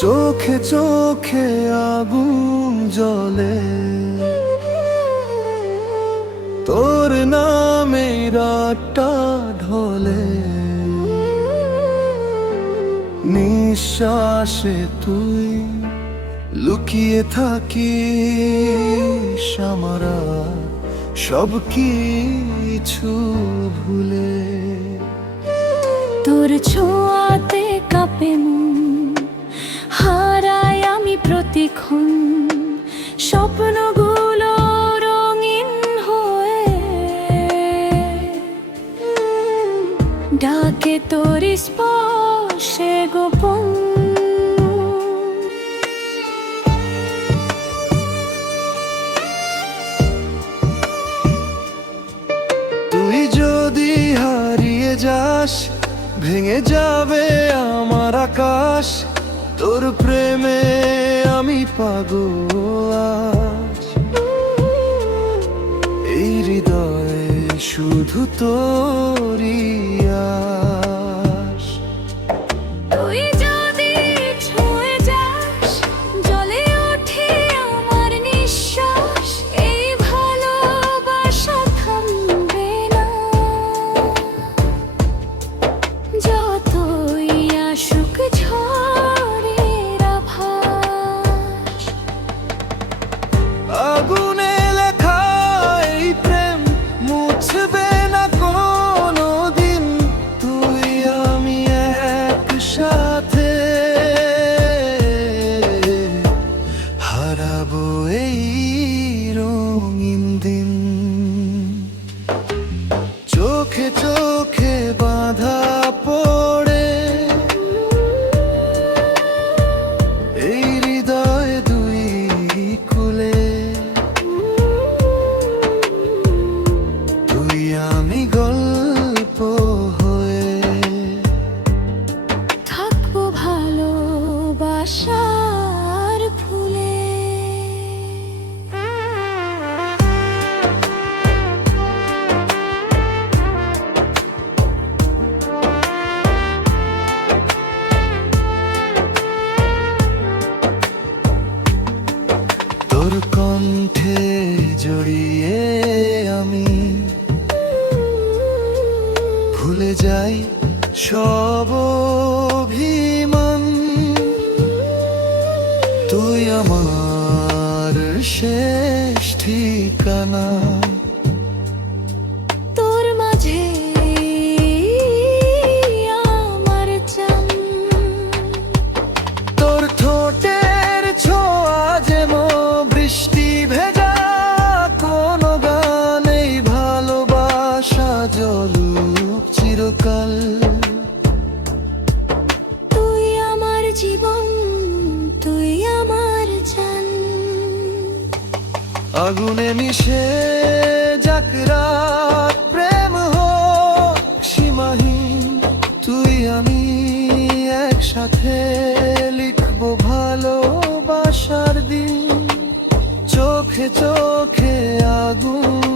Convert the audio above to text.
চোখে চোখে আগুন জ্বলে, তোর নামে রাতটা ঢলে। নিঃশ্বাসে তুই লুকিয়ে থাকিস, আমরা সব কিছু ভুলে। তোর ছোঁয়াতে কাঁপে মন, হারাই আমি প্রতিক্ষণ। স্বপ্নগুলো রঙিন হয়ে ডাকে তোর স্পর্শে গোপন। তুই যদি হারিয়ে যাস, ভেঙে যাবে আমার আকাশ। তোর প্রেমে আমি পাগল আজ। এই হৃদয়ে শুধু তোরই আশ। তুই যদি ছুঁয়ে যাস, জ্বলে ওঠে আমার নিঃশ্বাস। এই ভালোবাসা থামবে না, যতই আসুক ঝড়ের আভাস। আগুনে লেখা এই প্রেম মুছবে না কোনোদিন। তুই আমি একসাথে হারাবো এই রঙিন দিন। চোখে চোখে বাঁধা পড়ে এই হৃদয় দুই কুলে। তুই আমি গল্প হয়ে থাকবো ভালোবাসার ফুলে। তোর কণ্ঠে জড়িয়ে আমি ভুলে যাই সব অভিমান। তুই আমার শেষ ঠিকানা। তোর মাঝে আমার চান, তোর ঠোঁটের ছোঁয়া যেমন বৃষ্টি ভেজা কোনো গান। এই ভালোবাসা জলুক চিরকাল। তুই আমার জীবন, তুই আমার জান। আগুনে মিশে যাক রাত, প্রেম হোক সীমাহীন। তুই আমি একসাথে লিখবো ভালোবাসার দিন। চোখে চোখে আগুন